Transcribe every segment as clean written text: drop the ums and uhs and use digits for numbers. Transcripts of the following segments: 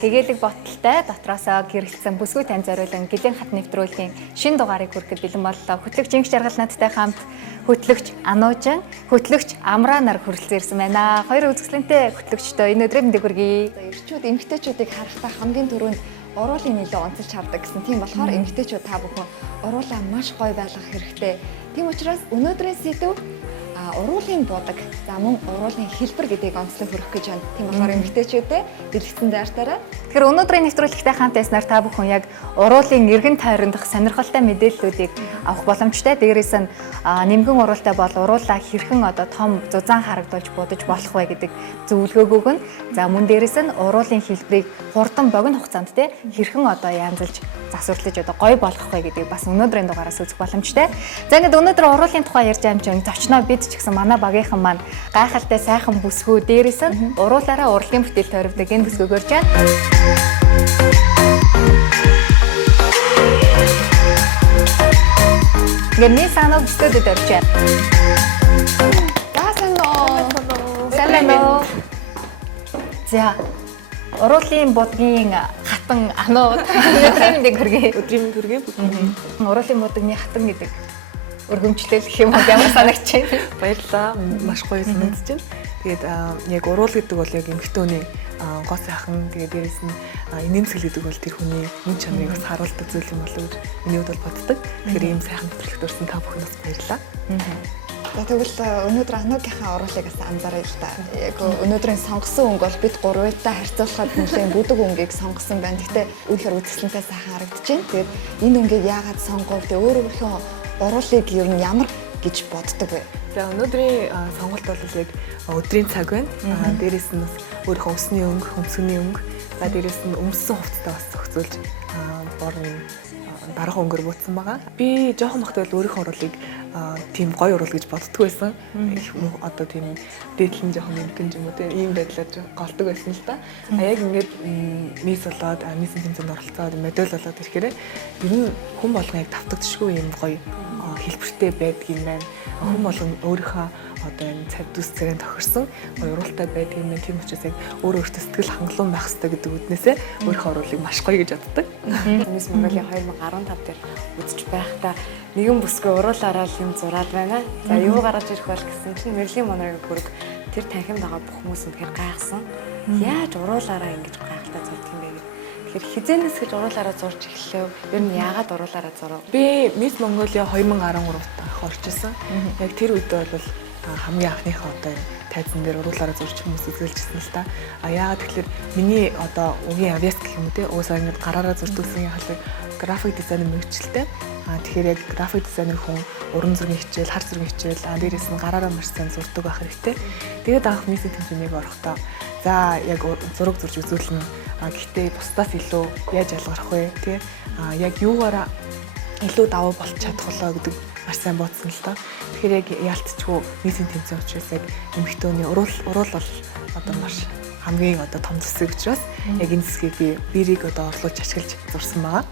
Тэгэлэг боталтай дотроосоо гэрэлтсэн бүсгүй тань зориулан гэлэн хат нэвтрүүлгийн шинэ дугаарыг хүрэхэд бэлэн боллоо. Хөтлөгч Инх Жаргал надтай хамт хөтлөгч Ануужин, хөтлөгч Амраа нар хүрэлцэн ирсэн байна. Хоёр үзэсгэлэнтэй хөтлөгчдөө энэ өдрийн мэндийг хүргэе. Эрчүүд эмэгтэйчүүдийг харахтаа хамгийн түрүүнд уруулын нөлөө онцолж хардаг гэсэн. Тийм болохоор эмэгтэйчүүд та бүхэн уруулаа маш гоё байлгах хэрэгтэй. Тийм учраас өнөөдрийн сэдв уруулын будаг, за мөн уруулын хэлбэр гэдгийг онцлог хүргэх гэж байна. Тийм болохоор эмэгтэйчүүдээ дэлгэцэн дайртаарай. Тэгэхээр өнөөдрийн нэвтрүүлэгтэй хамт байснаар та бүхэн яг уруулын эргэн тойрондох сонирхолтой мэдээллүүдийг авах боломжтой. Дээрээс нь нэмгэн уруултай бол уруулаа хэрхэн том зузаан харагдуулж будаж болох вэ гэдэг зөвлөгөөг өгнө. За мөн дээрээс нь уруулын хэлбэрийг хурдан богино хугацаанд хэрхэн янзалж засварлаж гоё болгох вэ гэдгийг бас өнөөдрийн дугаараас үзэх боломжтой. За ингээд өнөөдөр уруулын тухай ярьж байгаа юм чинь зочноо бид ч гэсэн манай багийнхан маань гайхалтай сайхан бүсгүй дээрээс нь уруулаараа урлагийн бүтээл тойрогддог энэ бүсгүйг өрж байна. Гэрний санаа бүсгүйд өрж байна. Салено. За уруулын будгийн хатан Анууд өдрийн мэндийг хүргэе. Өдрийн мэнд хүргэе. Уруулын будгийн хатан гэдэг өргөмжлөл гэх юм уу ямар санагч байна? Баярлалаа. Маш гоё санагдаж байна. Тэгээд яг уруул гэдэг бол яг эмэгтэйний гоо сайхан, тэгээд дээрэс нь инээмсэл гэдэг бол тэр хүний үн чанарыг бас харуулдаг зүйл юм болов уу гэж миний хувьд бол боддог. Тэгэхээр ийм сайхан нэвтрүүлэгт өрсөн та бүхэнд бас баярлалаа. За тэгвэл өнөөдөр Ануугийнхаа уруулыг бас анзаарая л та. Яг өнөөдрийн сонгосон өнгө бол бид гурвантай харьцуулахад нэлээд бүдэг өнгийг сонгосон байна. Гэхдээ үнэхээр үзэсгэлэнтэй сайхан харагдаж байна. Тэгээд энэ өнгийг яагаад сонгов? Тэгээд өөрийнхөө уруулыг ер нь ямар гэж боддог вэ? За өнөөдрийн сонголт бол яг өдрийн цаг байна. Дээрээс нь бас өөрийнхөө өсний өнгө, хөмсгөний өнгө, за дээрээс нь өмссөн хувцастай бас зохицуулж борны дарга өнгөөр буутсан байгаа. Би жоохон бахтай бол өөрийнхөө уруулыг тийм гоё урал гэж боддгоо байсан. Одоо тийм дээдлэн жоохон нэмгэн юм уу те ийм байдлаар голдог байсан л да. Яг ингээд мис болоод мисийн тэмцээнд оролцоод медаль болоод ирэхээр ер нь хүн болгон яг давтагдчихгүй юм гоё хэлбэртэй байдгийм байна. Хүн болгон өөрийнхөө одоо энэ цавдус зэрэг тохирсон гоё уралтай байдгийм байна. Тийм учраас яг өөртөө сэтгэл хангалуун байх хэрэгтэй гэдэг үднээсээ өөрийнхөө уралыг маш гоё гэж боддог. Мис Монголын 2015 дээр үзэж байхдаа нэгэн бүсгүй уруулаараа л юм зураад байна. За юу гаргаж ирэх бол гэсэн чинь Мэрлийн Монорыг бүрэг тэр танхимд байгаа бүх хүмүүс үнэхээр гайхсан. Яаж уруулаараа ингэж гайхалтай зурдаг юм бэ гэдэг. Тэгэхээр хизээнээс гэж уруулаараа зурж эхэллээ. Ер нь яагаад уруулаараа зурав? Би Мис Монголиа 2013 анх орж исэн. Яг тэр үед бол хамгийн анхныхаа одоо тайзан дээр уруулаараа зурж хүмүүс үзүүлжсэн л та. Яагаад тэгэхээр миний одоо угийн авиас гэх юм уу те уусаа ингэж гараараа зурдуулсан яхалыг график дизайнер мэргэжилтэй. Тэгэхээр яг график дизайнер хүн уран зургийн хичээл, хар зургийн хичээл, дээрээс нь гараараа маш сайн зурдаг байх хэрэгтэй. Тэгээд анх мисийн тэмцээнийг орохдоо за яг зураг зурж үзүүлнэ. Гэхдээ бусдаас илүү яаж ялгарх вэ те? Яг юугаараа илүү даваа болж чадах болоо гэдэг маш сайн бодсон л доо. Тэгэхээр яг яалтчгүй мисийн тэмцээн учраас яг эмэгтэйний уруул бол одоо маш хамгийн одоо том зэсэг учраас яг энэ зэсгийг би бирийг одоо орлуулж ашиглаж зурсан байгаа.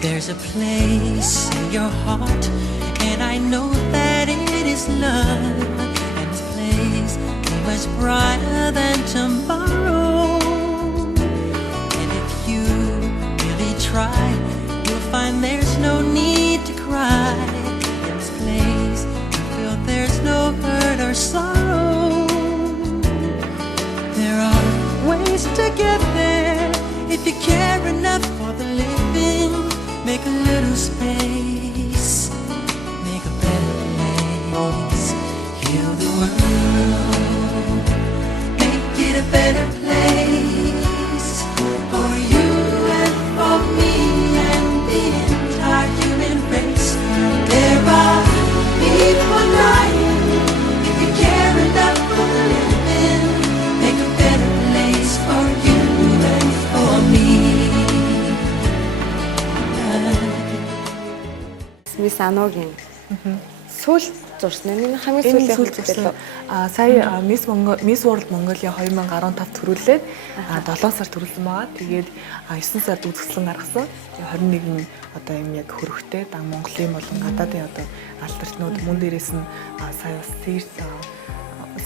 There's a place in your heart, and I know that it is love. And this place is much brighter than tomorrow. And if you really try, you'll find there's no need to cry. In this place, you feel there's no hurt or sorrow. There are ways to get there if you care enough for the living. Make a little space, make a better place, heal the world. Сануугийн. Сүүл зурсан. Энэ хамгийн Энэ сүүлийн сүүл зурсан. Сая Miss World Mongolia 2015 төрүүлээд 7 сар төрүүлсэн байгаа. Тэгээд 9 сард үзэсгэлэн гаргасан. 21 одоо юм яг хөрөгтэй Монголын болон гадаадын одоо алтарчнууд мөн дээрээс нь сая бас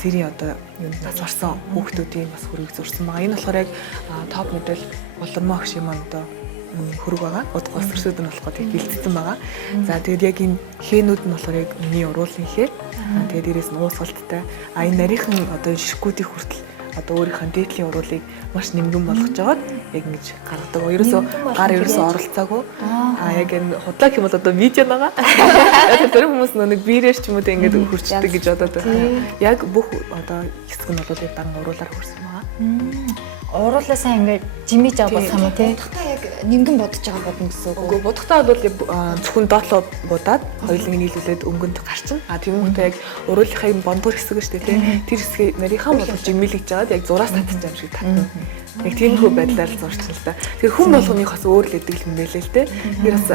сэрийн одоо юм нас барсан хүүхдүүдийн бас хөрөгийг зурсан байгаа. Энэ болохоор яг топ модель Улармаа ах шиг одоо хөрөг байгаа. Удах боловсролууд нь болохоор тэг бэлдсэн байгаа. За тэгээд яг энэ хээнүүд нь болохоор яг миний уруулын хээ. Тэгээд дээрээс нь уусгалттай. Энэ нарийнхан одоо ширхгүүдийн хүртэл одоо өөрийнхөө дээдлийн уруулыг маш нэмгэн болгож жагаад яг ингэж гаргадаг. Ерөөсөө гар ерөөсөө оролцоогүй. Яг энэ худлаа юм бол одоо видео байгаа. Яг тэр хүмүүс нэг биерээр ч юм уу ингэж хурцдаг гэж бодоод байна. Яг бүх одоо хэсэг нь бол яг дан уруулаар хөрсөн байгаа. Уруулаа сайн ингээд жимиж авах болох юм уу те? Будахтаа яг нингэн бодож байгаа бодно гэсэн үг. Үгүй будахтаа бол зөвхөн доотлоо будаад хоёуланг нийлүүлээд өнгөнд гарчин. Тэгмээ яг уруулынхаа юм бондгор хэсэг шүү дээ те. Тэр хэсгийг нарийнхан болгож жимэлгэж жагаад яг зураас татчих юм шиг татна. Яг тиймэрхүү байдлаар л зурчихсан л та. Тэгэхээр хүн болгоны бас өөр л гэдэг юм байлээ л те. Тэгэхээр бас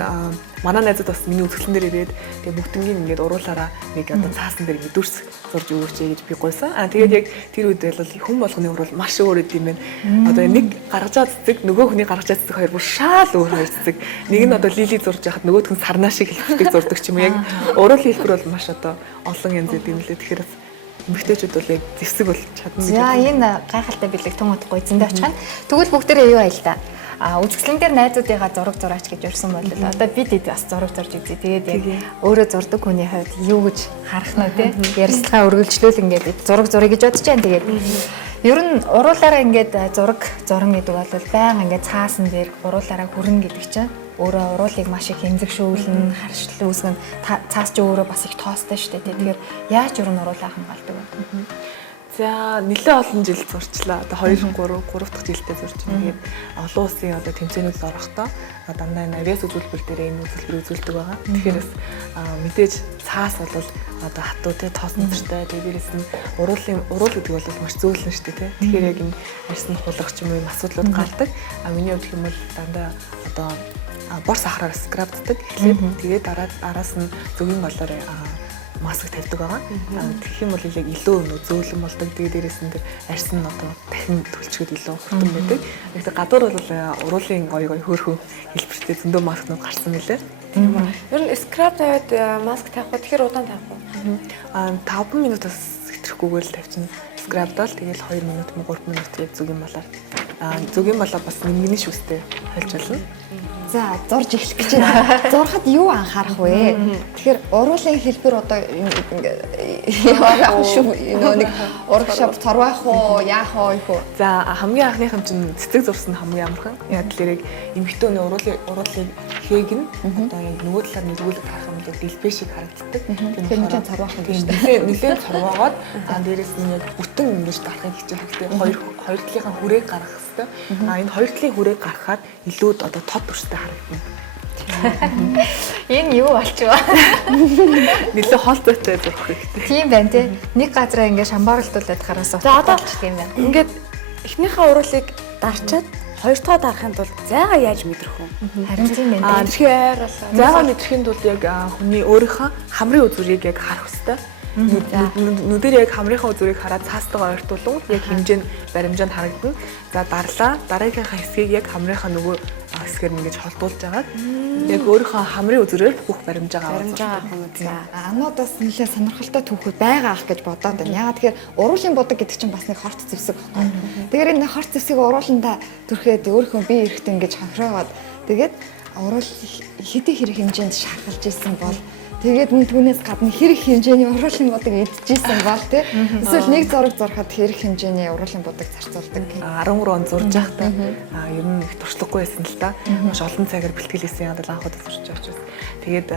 манай найзууд бас миний үзэсгэлэн дээр ирээд тэгээ бүгднгийн ингээд уруулаараа нэг одоо цаасан дээр ингээд дүрс зурж өгөөч гэж би гуйсан. Тэгээд яг тэр үед бол хүн болгоны урал маш өөр идэм байна. Одоо нэг гаргаж байгаа цэцэг нөгөө хүний гаргаж байгаа цэцэг хоёр бүр шаал өөр хоёр цэцэг. Нэг нь одоо лили зурж яхад нөгөөх нь сарнаа шиг хэлбэртэй зурдаг ч юм уу. Яг уруулын хэлбэр бол маш одоо олон янз идэм лээ. Тэгэхээр эмэгтэйчүүд бол яг зэвсэг бол чадна гэж. За энэ гайхалтай бэлэг тун утгагүй зөндөө очих нь. Тэгвэл бүгдээрээ юу айл та? Үзэсгэлэн дээр найзуудынхаа зураг зураач гэж урьсан бол одоо бид бас зураг зурж үзье. Тэгээд яг өөрөө зурдаг хүний хувьд юу гэж харах нь вэ? Ярилцлага өргөлжлүүл ингээд зураг зуръя гэж бодож байна. Тэгээд ер нь уруулаараа ингээд зураг зурна гэдэг бол баян ингээд цаасан дээр уруулаараа хүрнэ гэдэг чинь өөрөө уруулыг маш их эмзэгшүүлнэ, харшил үүсгэн цаас ч өөрөө бас их тоостой шүү дээ. Тэгэхээр яаж ер нь уруулаа хамгаалдаг вэ? За нэлээд олон жил зурчлаа. Одоо 2 3 дахь жилдээ зурч ингээд олон улсын одоо тэмцээнүүд орохдоо дандаа энэ авиас үзүүлбэр дээр энэ үзүүлбэр үзүүлдэг байгаа. Тэгэхээр бас мэдээж цаас бол одоо хатуу те тоос нэртэй. Дээрээс нь уруул гэдэг бол маш зөөлөн шүү дээ те. Тэгэхээр яг энэ арьсны хулгах ч юм уу асуудлууд гардаг. Миний хувьд гэх юм бол дандаа одоо бор сахараар скрабддаг. Тэгээд араас нь зөвгийн болоор маск тавьдаг байгаа. Тэгэх юм бол яг илүү зөөлөн болдог. Тэгээд дээрээс нь тэр арьс нь одоо дахин төлчгöd илүү хурдан байдаг. Тэгэхээр гадуур бол уруулын гоё хөөрхөн хэлбэртэй зөндөө маскнууд гарсан мэлээ. Тийм үү. Ер нь скраб тавиад маск тавих уу тэгэхээр удаан тавих уу? 5 минутаас хэтрэхгүйгээр л тавьчихна. Скрабдал тэгэл 2 минут 3 минут яг зүгийн болоор. Зүгийн болоо бас нэмгний шүүстэй хольж болно. За зурж эхлэх гэж байна. Зурхад юу анхаарах вэ? Тэгэхээр уруулын хэлбэр одоо яах шүү нэг урагшаа торвах уу, яах вэ? За хамгийн анхных нь чинь цэцэг зурсан хамгийн амархан. Яг тэр яг эмэгтэйний уруулыг хээг нь одоо яг нөгөө талаар нэгүүлэг харах юм бол дэлбээ шиг харагддаг. Тэр нь чинь цорвах юм шүү дээ. Нэлээд цорвоогоод дээрээс нь яг бүтэн ингэж дарахыг хичээх хэрэгтэй. Хоёр талынхаа хүрээг гаргах хэрэгтэй. Энэ хоёр талын хүрээг гаргахад илүү одоо тод төрстэй харагдана. Энэ юу болчихваа? Нэлээд хоол зүйтэй зурх хэрэгтэй. Тийм байна тий. Нэг газараа ингээд шамбаарлуулад хараас болчихдаг юм байна. Ингээд эхнийхээ уруулыг дарчаад хоёр дахь дарахын тулд зайгаа яаж мэдрэх вэ? Харин тийм байна. Тэгэхээр бол зайгаа мэдрэхийн тулд яг хүний өөрийнхөө хамрын үзүүрийг яг харах хэрэгтэй. Нүдээр яг хамрынхаа үзүүрийг хараад цаастайгаа ойртуулсан яг хэмжээ нь баримжаанд харагдана. За дарлаа дараагийнхаа хэсгийг яг хамрынхаа нөгөө хэсгээр ингэж холдуулж агаад яг өөрийнхөө хамрын үзүүрээр бүх баримжаагаа авах юм. Ануудаас нэлээд сонирхолтой түүхүүд байгаа ах гэж бодоод байна. Ягаад тэгэхээр уруулын будаг гэдэг чинь бас нэг хорт зэвсэг баггүй. Тэгэхээр энэ хорт зэвсэг урууландаа төрхөөд өөрийнхөө бие эрэхтэн ингэж хохироогоод тэгээд уруул хэдий хэрэг хэмжээнд шаргалж исэн бол тэгээд түүнээс гадна хэрэг хэмжээний уруулын будаг идчихсэн бол тий. Эсвэл нэг зураг зурхад хэрэг хэмжээний уруулын будаг зарцуулдаг. 13 он зурж байхдаа ер нь их туршлагагүй байсан л да. Маш олон цагаар бэлтгэлээсэн ядал анхудад зурж байгаа ч бас. Тэгээд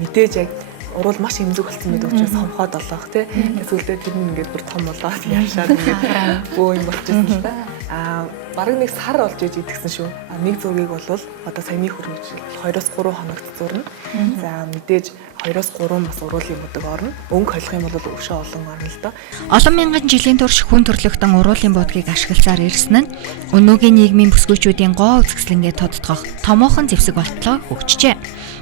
мэдээж яг уруул маш эмзэг болсон байдаг учраас хомхоод олоох тий. Эсвэл тэр нь ингээд бүр том болоод яашаад ингээд бөө юм болчихсон л да. Бараг нэг сар болж иж идэгсэн шүү. Нэг зургийг бол одоо саяны хүрнэ гэж 2-3 хоногт зурна. За мэдээж 2-3 бас уруулын будаг орно. Өнгө холих юм бол өшөө олон орно л доо. Олон мянган жилийн турш хүн төрлөختөн уруулын будгийг ашигласаар ирсэн нь өнөөгийн нийгмийн бүсгүйчүүдийн гоо үзэсгэлэнгээ тодтогох томоохон зэвсэг болтлоо хөгжжээ.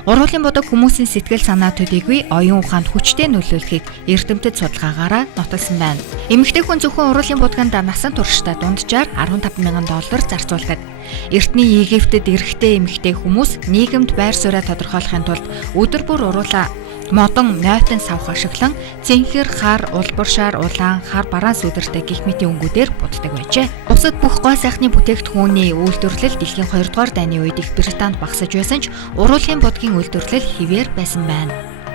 Уруулын бодог хүмүүсийн сэтгэл санаа төдийгүй оюун ухаанд хүчтэй нөлөөлөхийг эрдэмтэд судалгаагаараа нотолсон байна. Эмэгтэй хүн зөвхөн уруулын будганд насан туршдаа дунджаар $15,000 зарцуулдаг. Эртний Египтэд эрэгтэй эмэгтэй хүмүүс нийгэмд байр сууриа тодорхойлохын тулд өдөр бүр уруулаа модон нойтон савх ашиглан цэнхэр, хар, улбаршаар, улаан, хар бараан сүдэртэй гих мэтийн өнгүүдээр буддаг байжээ. Бусад бүх гой сайхны бүтээгдэхүүний үйлдвэрлэл дэлхийн 2 дугаар дайны үед Их Британд багасж байсан ч уруулын будгийн үйлдвэрлэл хэвээр байсан байна.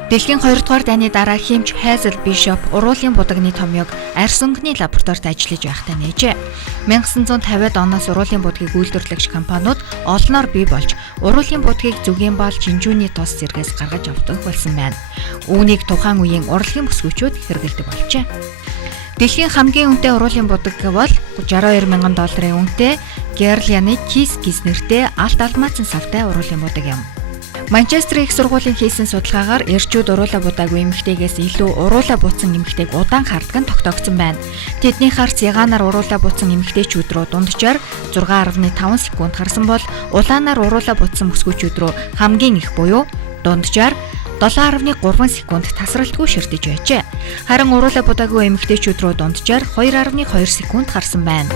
Дэлхийн 2 дугаар дайны дараа хэмж Hazel Bishop уруулын будагны томьёог арьс өнгөний лабораторид ажиллаж байхдаа нээжээ. 1950-ад оноос уруулын будгийг үйлдвэрлэгч компаниуд олноор бий болж уруулын будгийг зүгийн бал жинжүүний тос зэргээс гаргаж авдаг болсон байна. Үүнийг тухайн үеийн урлагийн бүсгүйчүүд хэрэглэдэг болжээ. Дэлхийн хамгийн үнэтэй уруулын будаг бол $62,000 үнэтэй Guerlain Kiss нэртэй алт алмаацсан савтай уруулын будаг юм. Манчестер их сургуулийн хийсэн судалгаагаар эрчүүд уруулаа будаагүй эмэгтэйгээс илүү уруулаа бууцсан эмэгтэйг удаан харддаг нь тогтоогдсон байна. Тэдний харц ягаанаар уруулаа бууцсан эмэгтэйчүүд рүү дунджаар 6.5 секунд харсан бол улаанаар уруулаа бууцсан бүсгүйчүүд рүү хамгийн их буюу дунджаар 7.3 секунд тасралтгүй ширтэж байжээ. Харин уруулаа будаагүй эмэгтэйчүүд рүү дунджаар 2.2 секунд харсан байна.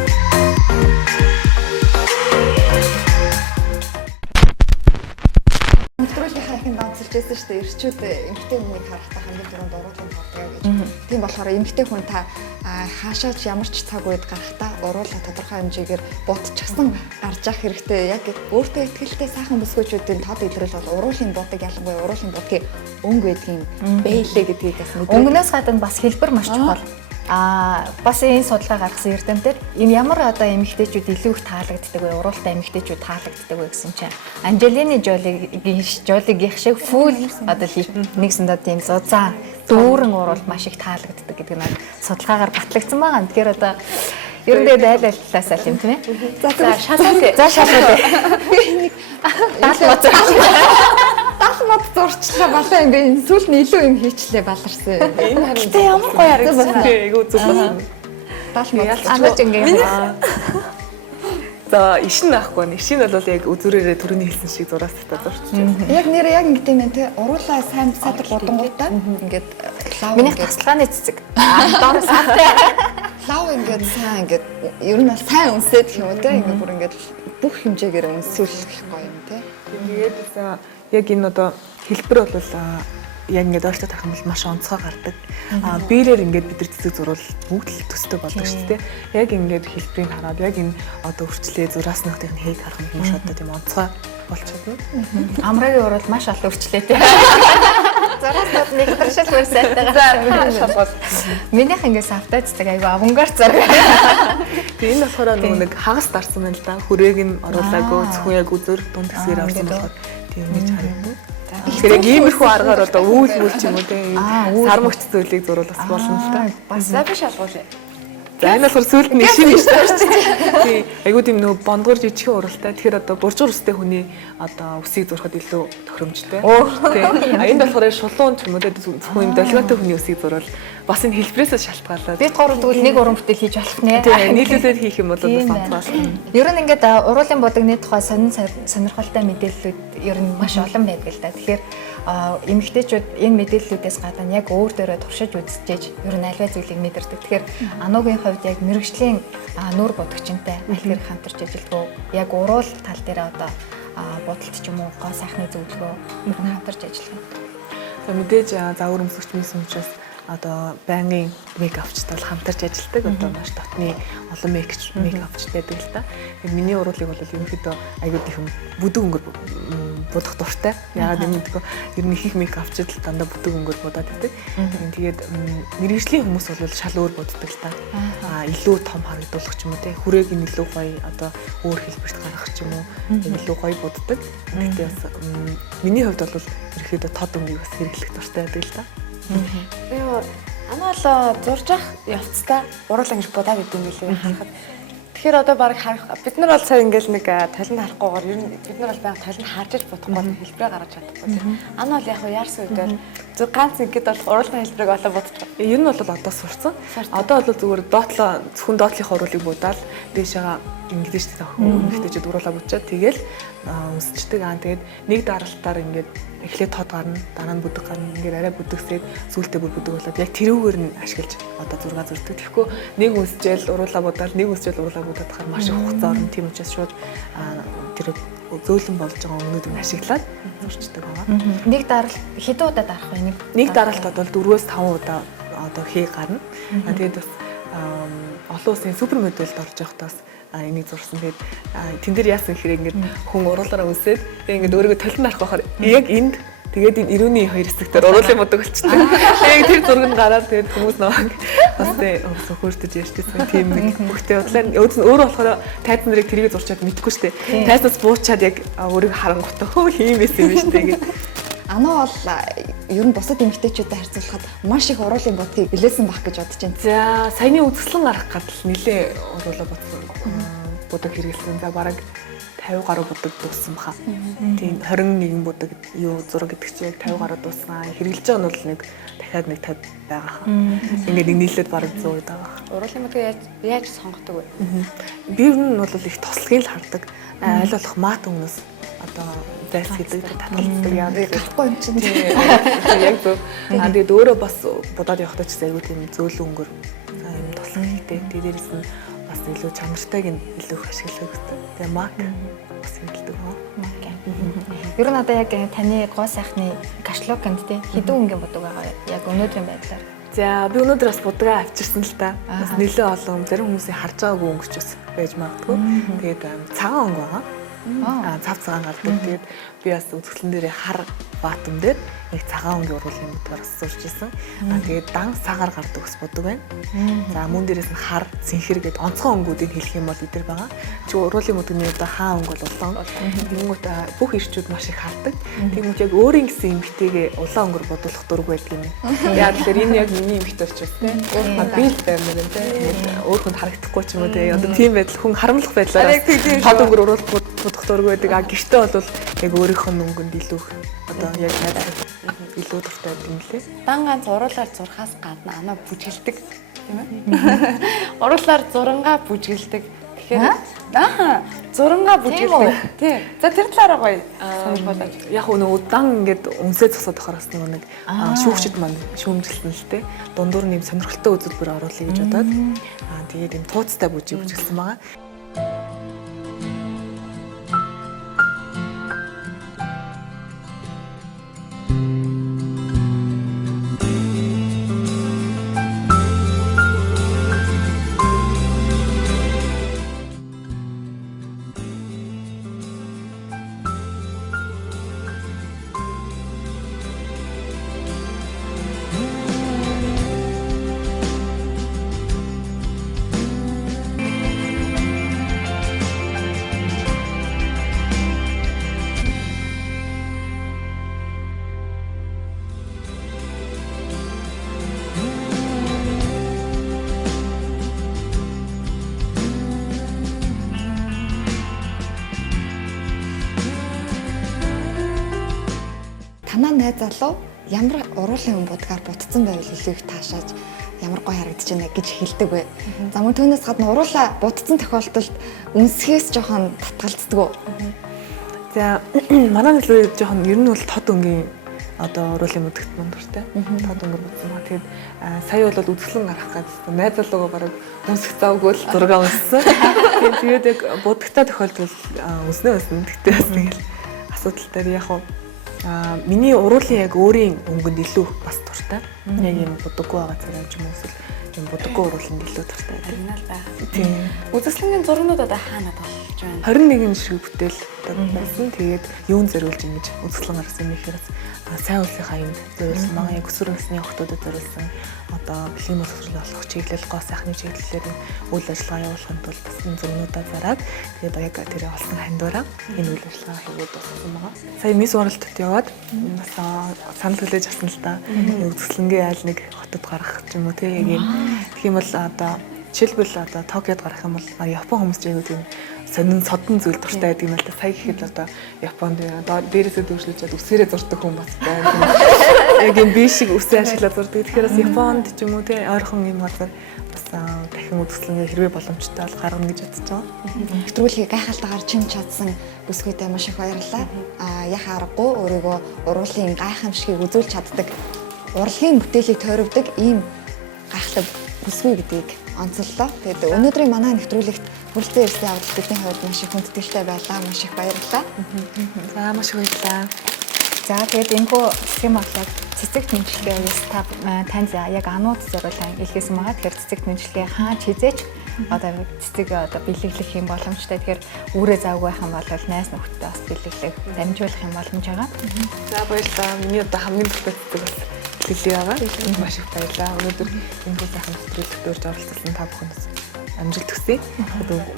Хэлжсэн шүү дээ эрчүүд эмэгтэй хүнийг харахтаа хамгийн түрүүнд уруулын бодгоо гэж. Тийм болохоор эмэгтэй хүн та хаашаач ямар ч цаг үед гарахтаа уруулаа тодорхой хэмжээгээр будчихсан гарч явах хэрэгтэй. Яг өөртөө ихтэй сайхан бүсгүйчүүдийн тод илрэл бол уруулын будаг ялангуяа уруулын будгийн өнгө гэдгийг бэлээ гэдгийг бас мэдээ. Өнгнөөс гадна бас хэлбэр маш чухал. Бас энэ судалгаа гаргасан эрдэмтэд энэ ямар одоо эмэгтэйчүүд илүү их таалагддаг вэ? Уруултай эмэгтэйчүүд таалагддаг вэ гэсэн чинь Анжелина Жолигийн шиг фул одоо нэгсэндээ тийм зузаан дүүрэн уруул маш их таалагддаг гэдэг нь судалгаагаар батлагдсан байгаа. Тэгэхээр одоо ер нь тэгээд айл талаасаа юм тийм ээ. За шалгуулъя. За шалгуулъя. Мод зурчлаа балаа ингээ энэ сүүлд илүү юм хийчлээ баларсан. Энэ харин ямар гоё харагдсан. Айгуу зүг болсон. Андаж ингээ. За ишин наахгүй нэ. Ишин бол яг үзүүрээрээ түрүүний хэлсэн шиг зураас татаад орчихсон. Яг нэрээ яг ингэдэм байх те уруулаа сайн садаг бодонгуудаа ингээд миний тасалгааны цэцэг. Доор савтай. Лав ингээд сайн ингээд ер нь бол сайн үнсээд гэх юм уу те ингээд бүр ингээд бүх хэмжээгээр үнсүүлэх гоё юм те. Тэгээд яг энэ одоо хэлбэр бол яг ингээд ойлтоо тарах юм бол маш онцгой гардаг. Биерээр ингээд бид нар цэцэг зурвал бүгд л төстэй болдог шүү дээ. Яг ингээд хэлбэрийг хараад яг энэ одоо хүрчлээ зураас нөхдөйг нь хийг харах юм маш одоо тийм онцгой болчихно. Амрагийн урал маш олон хүрчлээ тий. Зураас нөхд нэг төршил байсаатайгаа шалгуул. Минийх ингээд савтай цэцэг айгу авангард зэрэг. Тэгээ энэ болохоор нэг хагас дарсан байна л да. Хүрээг нь оруулаагүй зөвхөн яг үзөр дунд хэсгээр орсон болохоор тийм гэж харагдана. Тэгэхээр яг иймэрхүү аргаар одоо үүл ч юм уу тийм сар мөгч зүйлийг зурулах болно л та. Бас завь шалгуулъя. За энэ болохоор сүйд нь шин гэж таашчихсан. Тийм айгуу тийм нөгөө бондгор жижигхэн уралтай. Тэгэхээр одоо буржуур өстэй хүний одоо үсийг зурхад илүү тохиромжтой. Тийм. Энэ болохоор шулуун ч юм уу зөвхөн юм долгиотой хүний үсийг зурвал бас энэ хэлбэрээс шалтгаалаад. Бид гурав тэгвэл нэг уран бүтээл хийж болох нэ. Тийм нийлүүлээд хийх юм бол бас онцгой. Ер нь ингээд уруулын будагны тухай сонирхолтой мэдээллүүд ер нь маш олон байдаг л да. Тэгэхээр эмэгтэйчүүд энэ мэдээллүүдээс гадна яг өөр дээрээ туршиж үзчихэж ер нь альва зүйлийг мэдэрдэг. Тэгэхээр ануугийн хувьд яг мэрэгжлийн нүүр будагчинтай аль хэрэг хамтарч ажилладаг. Яг уруул тал дээр одоо бодолт ч юм уу гоо сайхны зөвлөгөө хамтарч ажилладаг. За мэдээж заавар өмсгч байсан учраас одоо байнгын мейкапчтай бол хамтарч ажилладаг. Одоо маш дотны олон мейкапчтай байдаг л та. Тэгээд миний уруулыг бол ерөнхийдөө аюул их бүдэг өнгөр будах дуртай. Яагаад гэвэл ер нь их мейкапчд л дандаа бүдэг өнгөр будаад байдаг. Тэгээд мэрэгжлийн хүмүүс бол шал өөр буддаг л та. Илүү том харагдуулах ч юм уу те. Хүрээг нь илүү гоё одоо өөр хэлбэрт гаргах ч юм уу. Илүү гоё буддаг. Гэхдээ бас миний хувьд бол ерөнхийдөө тод өнгөийг бас хэрэглэх дуртай байдаг л та. Яа, ана л зурж ах явцдаа уруулаа ингэж будаад идэв юм билээ харахад. Тэгэхээр одоо баг харах бид нар бол сая ингээл нэг талент харахгүйгээр ер нь бид нар бол байнга талент харж иж бодохгүй хэлбэрээ гаргаж чадахгүй тийм. Ана бол яг яарсан үед Зөв ганц ингэдэг бол уруулгын хэлбэрийг олоо бодож байгаа. Ер нь бол одоо сурцсан. Одоо бол зүгээр доотлоо зөвхөн доотлынхаа уруулыг будаад дээшээгээ ингэдэж шүү дээ. Эмэгтэйчүүд уруулаа бутчаад тэгэл өсчдөг. Тэгээд нэг даралтаар ингээд эхлээд тод гарна, дараа нь бүдэг гарна. Ингээд арай бүдэгсээд сүүлдээ бүр бүдэг болоод яг тэрүүгээр нь ашиглаж одоо зураг зурдаг. Тэгэхгүй нэг өсчээл уруулаа будаад, нэг өсчээл уруулаа будаад хахаар маш их хугацаа орно. Тийм учраас шууд тэр зөөлөн болж байгаа өмнөд нь ашиглаад зурчдаг байгаа. Нэг даралт хэдэн удаа дарах вэ? Нэг даралтад бол 4-5 удаа одоо хий гарна. Тэгээд бас олон улсын супер модельд орж явахдаа бас энийг зурсан. Тэгээд тэн дээр яасан гэхээр ингээд хүн уруулаараа үсээд ингээд өөрийгөө толин харах байхаар яг энд тэгээд энэ ирүүний хоёр хэсэгтэр уруулын бодог болчихсон. Тэгээд тэр зураг нь гараад тэгээд хүмүүс намайг бас тэ хөөртөж ярьжсэн. Тийм нэг бүхтэй бодлоо. Өөрөө болохоор тайзан нарыг тэрийг зурчаад мэдэхгүй шүү дээ. Тайзнаас буучаад яг өөрийгөө харангуйтай хөө хийм байсан юм шүү дээ гэдэг. Анаа бол ер нь бусад эмэгтэйчүүдэд харьцуулахад маш их уруулын бодгийг илээсэн байх гэж бодож байна. За саяны үзэсгэлэн гарах гадал нэлээ уруулаа бодсон. Бодог хэрэгэлсэн. За бараг 50 гаруй бодог дууссан баха. Тийм 21 бодог юу зураг гэдэг чинь яг 50 гаруй дууссан. Хэрэглэж байгаа нь бол нэг дахиад нэг 50 байгаа хаа. Ингээд нэг нийлээд бараг 100 байгаа. Уруулын бодгийг яаж сонгодог вэ? Би ер нь бол их тослогийг л хардаг. Аль болох мат өмнөөс одоо зайс гэдэг татгалздаг яа Гарахгүй юм чинь. яг зөв. Тэгээд өөрөө бас будаад явахдаа ч айгүй тийм зөөлөн өнгөр юм тослох хэрэгтэй. Дээрээс нь бас илүү чанартайг нь илүү их ашиглах хэрэгтэй. Тэгээ мак бас хэмжилдэг хөө. Ер нь одоо яг таны гоо сайхны кашлокэнд тий хэдэн өнгийн бодог байгаа яг өнөөдрийн байдлаар. За би өнөөдөр бас будгаа авчирсан л та. Бас нэлээ олон зарим хүмүүсийн харж байгаагүй өнгөч бас байж магадгүй. Тэгээд цагаан өнгө байгаа. Цав цагаан гардаг. Тэгээд би бас үзэсгэлэн дээр хар баатам дээр нэг цагаан өнгийн уруулын бодгаар зурж ирсэн. Тэгээд дан цагаар гардаг ус бодог байна. За мөн дээрээс нь хар, цэнхэр гэдэг онцгой өнгүүдийг хэлэх юм бол эдгээр байгаа. Чи уруулын бодгны одоо хаа өнгө бол улаан. Тэнгүүт бүх ирчүүд маш их хардаг. Тэнгүүт яг өөрийн гэсэн эмгтэйгээ улаан өнгөөр бодуулах дург байдаг юм. Яг тэгэхээр энэ яг миний эмгтэй учраас тийм. Би л баймаар юм тийм. Өөр хүнд харагдахгүй ч юм уу тийм. Одоо тийм байдал хүн харамлах байдлаар тод өнгөөр уруулах бодох дург байдаг. Гэртээ бол яг өөрийнхөө өнгөнд илүү одоо яг илүү дуртай юм лээ. Дан ганц уруулаар зурхаас гадна анаа бүжгэлдэг тийм ээ. Уруулаар зурангаа бүжгэлдэг. Тэгэхээр зурангаа бүжгэлдэг. Тийм. За тэр талаараа гоё сонирхолтой. Яг нөгөө удаан ингээд үнсээ зогсоод байхаас нэг шүүгчд маань шүүмжилсэн л те. Дундуур нэм сонирхолтой үзүүлбэр оруулъя гэж бодоод тэгээд юм тууцтай бүжгэлсэн байгаа. Танаа найз залуу ямар уруулын бодгаар бутцсан байвал илүү их таашааж ямар гоё харагдаж байна гэж хэлдэг бай. За мөн түүнээс гадна уруулаа бутцсан тохиолдолд үнсгээс жоохон татгалздаг уу? За манай нөлөө жоохон ер нь бол тод өнгийн одоо уруулын мөдөгт мөн дуртай. Тод өнгөр бутсан ба тэгээд сая бол үзэсгэлэн гарах гэсэн найз залуугаа бараг үнсэх завгүй л зураг унссан. Тэгээд яг будагтаа тохиолдвол үнснэ. Тэгтээ бас нэг асуудалтай яг миний уруулын яг өөрийн өнгөнд илүү бас дуртай. Яг юм будаггүй байгаа зэрэг юм эсвэл юм будаггүй урууланд илүү дуртай. Оригинал байх. Тийм. Үзэсгэлэнгийн зургнууд одоо хаанад болж байна? 21 ширхэг бүтээл байсан. Тэгээд юун зориулж ингэж үзэсгэлэн гаргасан юм гэхээр сайн улсынхаа юмд зориулсан байгаа. Яг өсвөр насны охтуудад зориулсан одоо бэлгийн боловсрол олох чиглэл, гоо сайхны чиглэлээр үйл ажиллагаа явуулахын тулд бас энэ зургнуудаа зараад тэгээд яг тэр олсон хандуураа энэ үйл ажиллагаа хийгээд болсон байгаа. Сая Мисс World-д яваад бас санал хүлээж авсан л да. Үзэсгэлэнгийн айл нэг хотод гарах юм уу те яг юм. Тэгэх юм бол одоо жишээлбэл одоо Токиод гарах юм бол Япон хүмүүс ч айгүй тийм сонин содон зүйл дуртай байдаг юм л да. Сая гэхэд одоо Японд дээрээсээ дүүжлүүлж усээрээ зурдаг хүн бас байна. Яг юм би шиг үсээ ашиглаад зурдаг. Тэгэхээр бас Японд ч юм уу те ойрхон юм газар бас дахин үзэсгэлэн хэрвээ боломжтой бол гаргана гэж бодож байгаа. Нэвтрүүлгийг гайхалтайгаар чимж чадсан бүсгүйтэй маш их баярлалаа. Яхаа аргагүй өөрийгөө уруулын гайхамшигыг үзүүлж чаддаг, урлагийн бүтээлийг тойрвдог ийм гайхалтай бүсгүй гэдгийг онцоллоо. Тэгээд өнөөдрийн манай нэвтрүүлэгт хүрэлцэн ирсэн явдал бидний хувьд маш их хүндэтгэлтэй байлаа. Маш их баярлалаа. За маш их баярлалаа. За тэгээд энэхүү хэсгийн бодлого цэцэгт мэнчилгээ уус танд яг анууд зориулан илгээсэн байгаа. Тэгэхээр цэцэгт мэнчилгээ хаач хизээч одоо цэцэг одоо бэлэглэх юм боломжтой. Тэгэхээр үүрээ завгүй байх юм бол найз нөхдөдөө бас бэлэглэх, дамжуулах юм боломж байгаа. За баярлалаа. Миний одоо хамгийн дуртай цэцэг бас Лили байгаа. Маш их баярлалаа. Өнөөдөр энэхүү сайхан нэвтрүүлэгт урьж оролцсон та бүхэнд амжилт хүсье.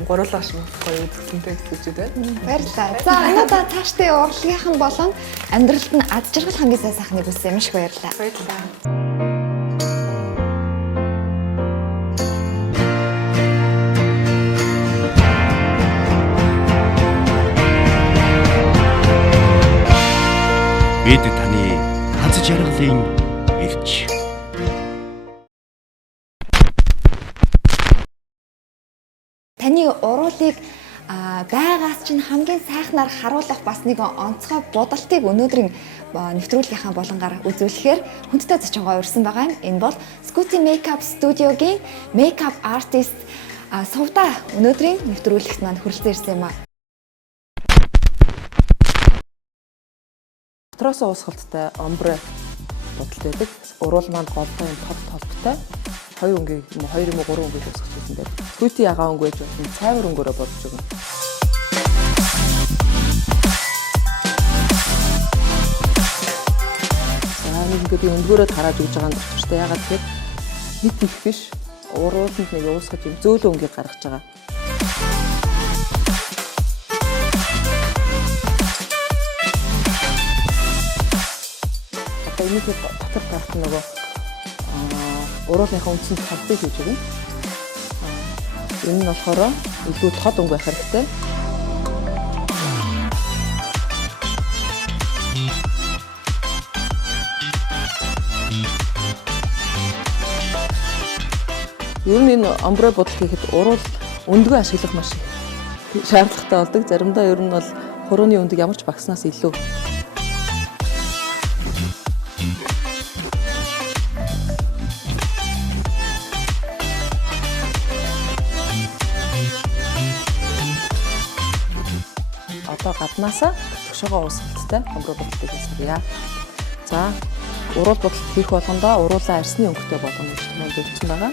Гурлаа шиг гоё үзэгсэнтэй хэсэгчүүд байна. Баярлалаа. За ануудаа цаашдын урлагийнхан болон амьдралд нь аз жаргал хамгийн сайн сайхныг хүсье. Маш их баярлалаа. Баярлалаа. Бид таны аз жаргалын эрч. Таны уруулыг байгаас чинь хамгийн сайхнаар харуулах бас нэг онцгой бодолтыг өнөөдрийн нэвтрүүлгийнхаа болонгоор үзүүлэхээр хүндтэй зочингоо урьсан байгаа юм. Энэ бол Scooty Makeup Studio-гийн makeup artist Сувда өнөөдрийн нэвтрүүлэгт маань хүрэлцэн ирсэн юм аа. Дотроосоо уусгалттай омбре бодол байдаг. Уруул манд голтой юм толботой. 2 өнгийг юм уу 2 юм уу 3 өнгийг уусгах гэсэн дээр. Scooty ягаан өнгө гэж болно. Цайвар өнгөөрөө бодож өгнө. Ингээд өнгөөрөө тарааж өгж байгаа юм дуртай. Ягаад гэхээр хит их биш. Урууланд нэг уусгаж юм зөөлөн өнгийг гаргаж байгаа. Одоо энэ дотор тавьт нөгөө уруулынхаа үндсэнд халбыг хийж өгнө. Энэ нь болохоор илүү тод өнгө байх хэрэгтэй. Ер нь энэ омбре бодол хийхэд уруул өндгөө ашиглах маш их шаардлагатай болдог. Заримдаа ер нь бол хурууны өндөг ямар ч багснаас илүү. Одоо гаднаасаа төгшөөгөө уусгалттай омбре бодолтыг хийсгийа. За уруул бодолт хийх болгондоо уруулаа арсны өнгөтэй болгоно гэж хэлсэн байгаа.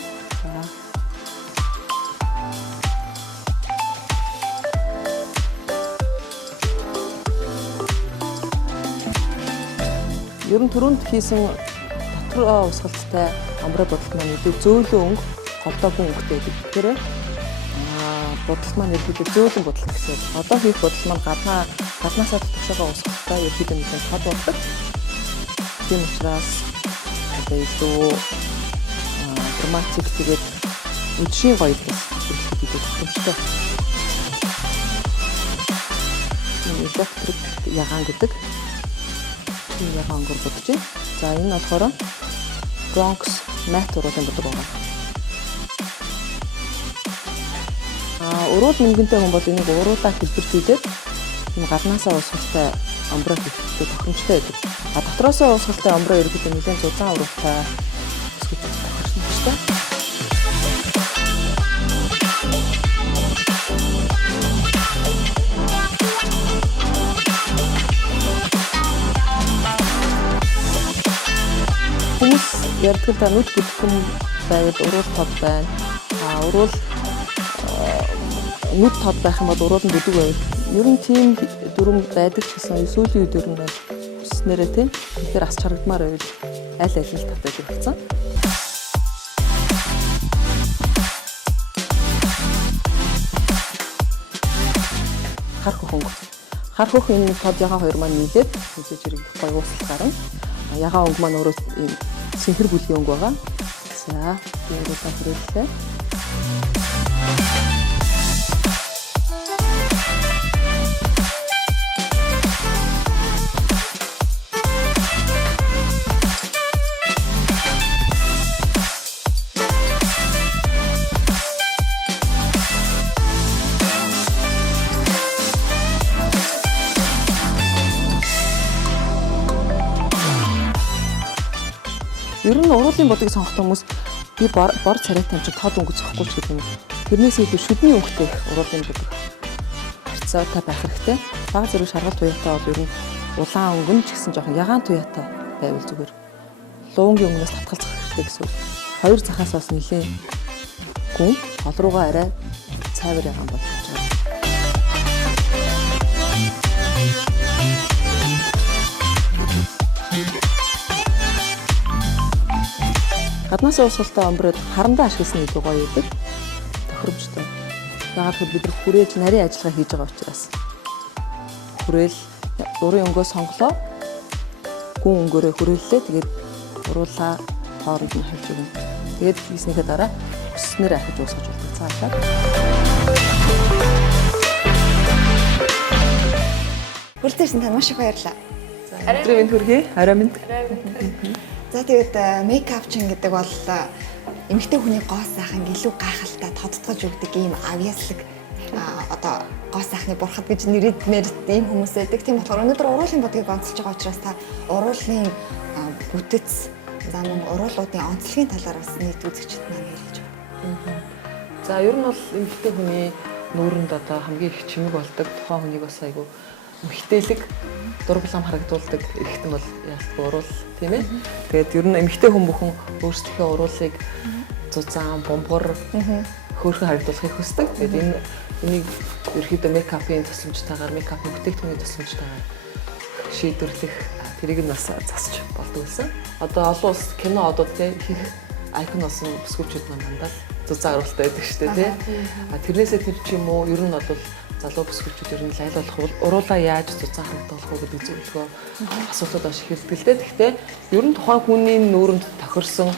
Ер нь түрүүнд хийсэн дотроо усгалттай омбре бодолт маань илүү зөөлөн өнгө, голдоогүй өнгөтэй байдаг. Тэгэхээр бодолт маань ерөөдөө зөөлөн бодолт гэсэн. Одоо хийх бодолт маань гаднаасаа төгшөөгөө усгалттай ерөөдөө нэг тод болдог. Тийм учраас одоо илүү драматик тэгээд үдшийн гоёлтос хэлэхэд тохиромжтой. Энэ электрик ягаан гэдэг ягаан өнгөр бодож байна. За энэ болохоор Bronx matte уруулын бодог байгаа. Уруул нэмгэнтэй хүн бол энийг уруулаа хэлбэржүүлээд энэ гаднаасаа уусгалтай омбре хийхдээ тохиромжтой байдаг. Дотроосоо уусгалтай омбре ерөөдөө нэлээд зузаан уруултай эсвэл тохиромжтой. Хүмүүс ярьдаг та нүд бүтгэн байгаад уруул тод байна. Уруул нүд тод байх юм бол уруул нь бүдэг байв. Ер нь тийм дүрм байдаг ч гэсэн сүүлийн үед ер нь хүснээрээ тийм. Тэгэхээр ас чарагдмаар байвал аль аль нь тод байдаг болсон. Хар хөхөнгө. Хар хөх энэ тод ягаан хоёр маань нийлээд мэдээж хэрэг гоё ууслал гарна. Ягаан өнгө маань өөрөө ийм синхэр бүлгийн өнгө байгаа. За, өөрөөр хэлбэл ер нь уруулын бодгийг сонгох хүмүүс би бор царайтай юм чи тод өнгөц зөхгүй ч гэдэг юм. Тэрнээс илүү шүдний өнгөтэй их уруулын бодог харьцаатай байх хэрэгтэй. Бага зэрэг шаргал туяатай бол ер нь улаан өнгө нь ч гэсэн жоохон ягаан туяатай байвал зүгээр. Луунгийн өнгнөөс татгалзах хэрэгтэй гэсэн үг. Хоёр захаас бас нэлээд гүн гол руугаа арай цайвар ягаан болж байгаа. Гаднаас уусгалтай омброд харандаа ашигласан илүү гоё байдаг. Тохиромжтой. Яагаад гэвэл бид нар хүрээлж нарийн ажиллагаа хийж байгаа учраас. Хүрээл урын өнгөө сонглоо. Гүн өнгөөрөө хүрээллээ. Тэгээд уруулаа хооронд нь хавж өгнө. Тэгээд хийснийхээ дараа өснөр ахиж уусгаж болдог. Цаашаа. Хүрэлцээрсэн тань маш их баярлалаа. Өдрийн мэнд хүргэе. Орой мэнд. За тэгээд мейкап чин гэдэг бол эмэгтэй хүний гоо сайхан илүү гайхалтай тодтгож өгдөг ийм авьяаслаг одоо гоо сайхны бурхад гэж нэрээр ийм хүмүүс байдаг. Тийм болохоор өнөөдөр уруулын бодгийг онцолж байгаа учраас та уруулын бүтэц за мөн уруулуудын онцлогийн талаар бас нийт үзэгчд маань хэлж байгаа. За ер нь бол эмэгтэй хүний нүүрэнд одоо хамгийн их чимэг болдог тухайн хүнийг бас айгу эмэгтэйлэг дурглам харагдуулдаг эрэгтэн бол яалтгүй уруул тийм ээ. Тэгээд ер нь эмэгтэй хүн бүхэн өөрсдийнхөө уруулыг зузаан, бомбор хөөрхөн харагдуулахыг хүсдэг. Тэгээд энийг ерөөхдөө мейкапын тусламжтайгаар, мейкапын бүтээгдэхүүний тусламжтайгаар шийдвэрлэх тэрийг нь бас засч болдог гэсэн. Одоо олон улс кино одод хийх айкон болсон бүсгүүчүүд маань дандаа зузаан оруулалттай байдаг шүү дээ тийм. Тэрнээсээ тэр ч юм уу ер нь бол залуу бүсгүүчүүд ер нь лайлуулах уруулаа яаж зузаан харагдуулах вэ гэдэг зөвлөгөө асуултууд маш их хэлдэг л дээ. Гэхдээ ер нь тухайн хүний нүүрэнд тохирсон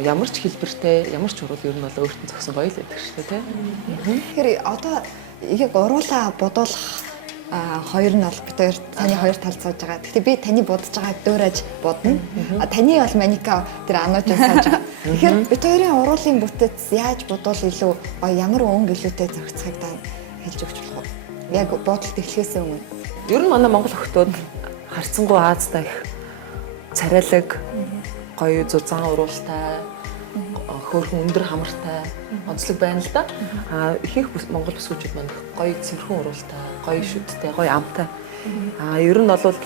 ямар ч хэлбэртэй ямар ч урал ер нь бол өөртөө зогсон гоё л байдаг шүү дээ тийм. Тэгэхээр одоо яг уруулаа бодуулах хоёр нь бол бид хоёр таны хоёр талд сууж байгаа. Гэхдээ би таны бодож байгааг дөөрэж бодно. Таны бол маника тэр ануужаа сууж байгаа. Тэгэхээр бид хоёрын уруулын бүтэц яаж бодвол илүү ямар өнгө илүүтэй зохицохыг та хэлж өгч болох уу? Яг бодолт эхлэхээс өмнө. Ер нь манай монгол охтууд харцсангуй Аазтай их царайлаг, гоё зузаан уруултай, хөөрхөн өндөр хамартай онцлог байна л да. Ихэнх монгол бүсгүүчүүд маань гоё цэвэрхэн уруултай, гоё шүдтэй, гоё амтай. Ер нь бол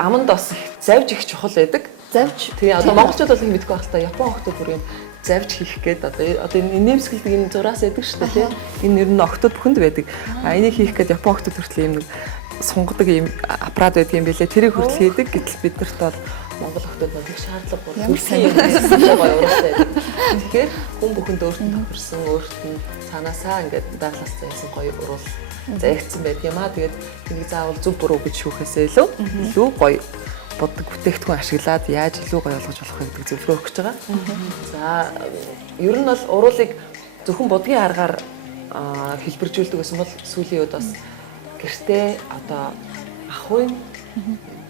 аманд бас завж их чухал байдаг. Завж. Тэгээ одоо монголчууд бол их мэдгүй байх л та. Япон охтууд бүр юм завж хийх гээд одоо энэ нэмсгэлдэг энэ зураас байдаг шүү дээ тийм. Энэ ер нь охтууд бүхэнд байдаг. Энийг хийх гээд Япон охтууд хүртэл юм нэг сунгадаг юм аппарат байдаг юм билээ. Тэрийг хүртэл хийдэг. Гэтэл биднэрт бол монгол охтууд бол их шаардлага бүр төрсөн юм гоё уруултай. Тэгэхээр хүн бүхэнд өөртөө тохирсон, өөртөө цаанаасаа ингээд байглаас зайсан гоё уруул заягдсан байдаг юм аа. Тэгээд энийг заавал зөв буруу гэж шүүхээсээ илүү гоё боддог бүтээгдэхүүн ашиглаад яаж илүү гоё болгож болох вэ гэдэг зөвлөгөө өгч байгаа. За ер нь бол уруулыг зөвхөн будгийн аргаар хэлбэржүүлдэг гэсэн бол сүүлийн үед бас гэртээ одоо ахуйн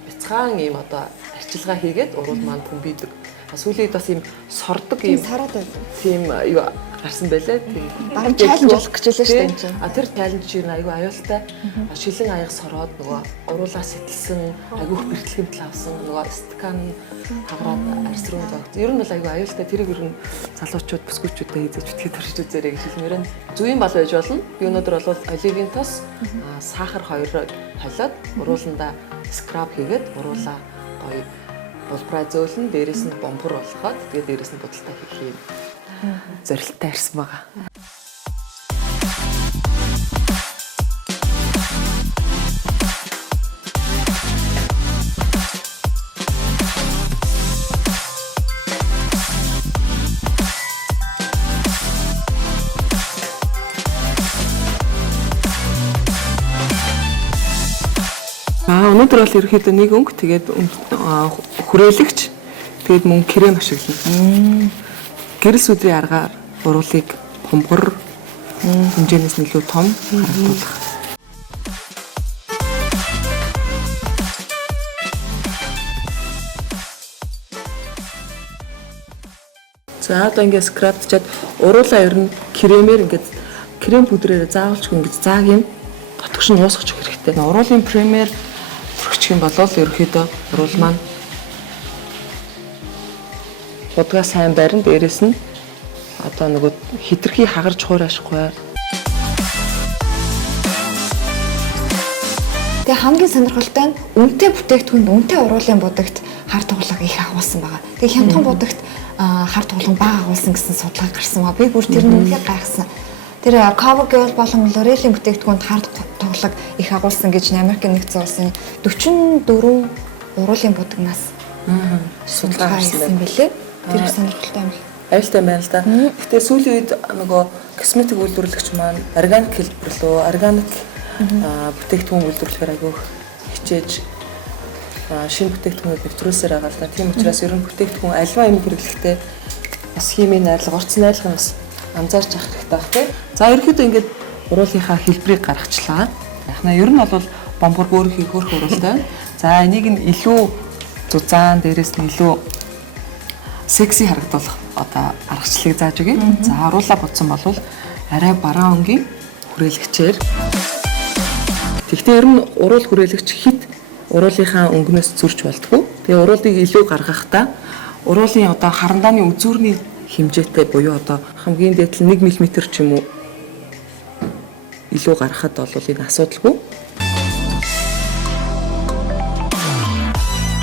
бяцхан ийм одоо арчилгаа хийгээд уруул маань бөмбийдэг. Сүүлийн үед бас ийм сордог ийм сараад байна. Тийм юу гарсан байлаа. Тийм баруун чаленж болох гэж байлаа шүү дээ энэ чинь. Тэр чаленж чинь айгүй аюултай. Шилэн аяга сороод нөгөө уруулаа сэтэлсэн, айгүйх бэрхлэгэмтэл авсан, нөгөө стакан хагараад арс руу зогт. Ер нь бол айгүй аюултай. Тэрийг ер нь залуучууд, бүсгүүчүүдтэй хийзэж битгий төрж үзээрэй гэж хэлмээр байна. Зүйн бал байж болно. Би өнөөдөр бол оливын тос, сахар хоёрыг холиод урууландаа скраб хийгээд уруулаа гоё булбраа зөөлн, дээрээс нь бомбор болгоод тэгээд дээрээс нь будалтай хийх юм зорилттой ирсэн байгаа. Өнөөдөр бол ерөөхдөө нэг өнгө тэгээд хүрээлэгч тэгээд мөн крем ашиглана. Гэрэл сүдрийн аргаар уруулыг бомбор хэмжээнээс нь илүү том харагдуулах. За одоо ингээд скрабчаад уруулаа ер нь кремээр ингээд крем пудрээр заавалч ингэж зааг юм дотгош нь уусгах хэрэгтэй. Уруулын премьер өргөчих юм бол ерөөхдөө уруул маань будгаа сайн барин дээрэс нь одоо нөгөө хитрхи хагарч хуурашгүй. Тэгээ хамгийн сонирхолтой нь үнэтэй бүтээгдэхүүнд үнэтэй уруулын будагт хар тугалаг их агуулсан байгаа. Тэгээ хямдхан будагт хар тугалан бага агуулсан гэсэн судалгаа гарсан ба би бүр тэр нь үнэхээр гайхсан. Тэр CoverGirl болон L'Oreal-ийн бүтээгдэхүүнд хар тугалаг их агуулсан гэж Америкийн нэгдсэн улсын 44 уруулын будагнаас судалгаа хийсэн билээ. Тэр их сонирхолтой юм. Аюултай байна л да. Гэтэ сүүлийн үед нөгөө косметик үйлдвэрлэгч маань органик хэлбэрлөө, органик бүтээгдэхүүн үйлдвэрлэхээр айгүй хичээж шинэ бүтээгдэхүүнүүд нэвтрүүлсээр байгаа л да. Тийм учраас ер нь бүтээгдэхүүн альва юм хэрэглэхдээ бас химийн найрлага, орчин найрлага бас анзаарч авах хэрэгтэй баг тий. За ерөнхийдөө ингээд уруулынхаа хэлбэрийг гаргачлаа. Яхна ер нь бол бомбор бүр хөөх уруултай. За энийг нь илүү зузаан дээрээс нь илүү секси харагдуулах одоо аргачлалыг зааж өгье. За уруулаа бодсон бол арай бараан өнгийн хүрээлэгчээр. Тэгэхдээ ер нь уруул хүрээлэгч хит уруулынхаа өнгнөөс зөрж болтгоо. Тэгээ уруулыг илүү гаргахдаа уруулын одоо харандааны үзүүрний хэмжээтэй буюу одоо хамгийн дээд нь 1 мм ч юм уу илүү гаргахад бол энэ асуудалгүй.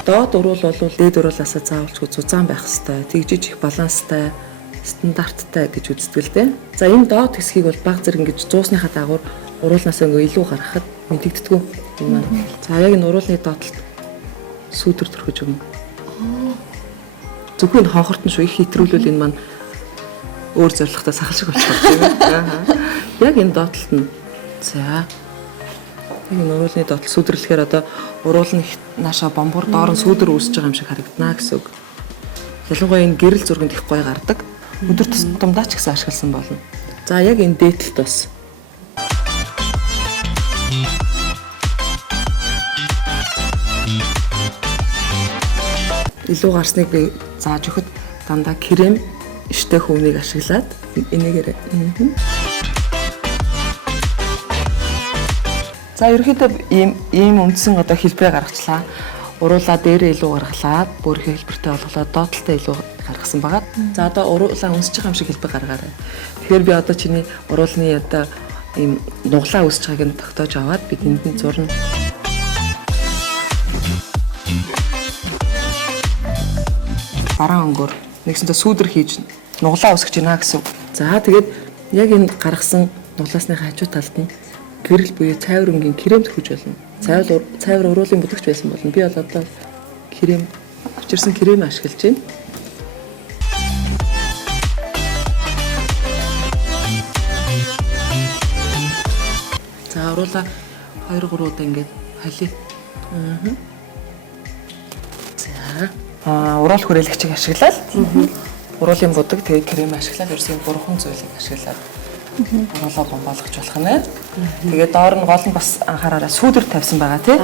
Доод уруул бол дээд уруулаасаа заавалчгүй зузаан байх ёстой. Тэгжиж их баланстай, стандарттай гэж үздэг л дээ. За энэ доод хэсгийг бол баг зэрэг ингэж зуусныхаа дагуур уруулнаас ингээ илүү гаргахад мэдэгддэг юм байна. За яг энэ уруулны доотлолт сүүдэр төрхөж өгнө. Зөвхөн хонхорт нь шүү их хэтрүүлвэл энэ маань өөр зорилготой сахал шиг болчиход тийм ээ. Яг энэ доотлолт нь за энэ уруулны доотлол сүйдэрлэхээр одоо уруул нь нааша бомбор доор нь сүйдэр үүсэж байгаа юм шиг харагдана гэсэн үг. Ялангуяа энэ гэрэл зурганд их гоё гардаг. Өдөр тутамдаа ч гэсэн ашигласан болно. За яг энэ дээдлэлт бас илүү гарсныг би зааж өгөхөд дандаа крем штэй хөвнийг ашиглаад энийгээр за ерөөхдөө ийм үндсэн одоо хэлбэрээ гаргачлаа. Уруулаа дээрээ илүү гаргалаа. Бүр хэлбэртэй болголоо доотлолтой илүү гаргасан байгаа. За одоо уруулаа үнсэж байгаа юм шиг хэлбэр гаргаарай. Тэгэхээр би одоо чиний уруулны одоо ийм нуглаа үүсэж байгааг нь тогтоож аваад би тэнд нь зурна. Бараан өнгөөр нэгсэндээ сүүдэр хийж нуглаа үүсгэж байна гэсэн. За тэгээд яг энэ гаргасан нуглаасны хажуу талд нь гэрэл буюу цайвар өнгийн крем төрхөж болно. Цайвар уруулын бүдэгч байсан болно. Би бол одоо крем авчирсан крем ашиглаж байна. За уруулаа 2-3 удаа ингээд халий. За уруул хүрээлэгчийг ашиглаад уруулын будаг тэгээд крем ашиглаад ерөөсөө бурхан зүйлийг ашиглаад уруулаа бомбоолгож болох нэ. Тэгээд доор нь гол нь бас анхаараараа сүүдэр тавьсан байгаа тий.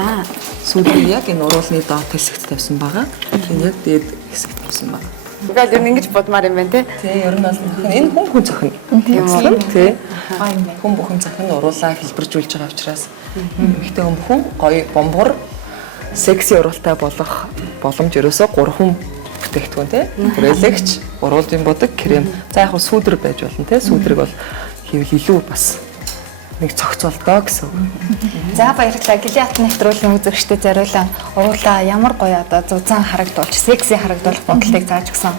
Сүүдрийг яг энэ уруулны доод хэсэгт тавьсан байгаа. Энэ яг дээд хэсэгт тавьсан байгаа. Угаал ер нь ингэж бодмаар юм байна тий. Тий ер нь бол энэ хүн зохино. Тийм үү тий. Хүн бүхэн зохино уруулаа хэлбэржүүлж байгаа учраас эмэгтэй хүн бүхэн гоё бомбор секси уруултай болох боломж ерөөсөө 3 бүтээгдэхүүн тий. Хүрээлэгч, уруулын будаг, крем. За яг сүүдэр байж болно тий. Сүүдрийг бол хийвэл илүү бас нэг цогцолдоо гэсэн үг. За баярлалаа. Гэлээ хат нэвтрүүлгийн үзэгчдэд зориулан уруулаа ямар гоё одоо зузаан харагдуулж, секси харагдуулах бодолтыг зааж өгсөн.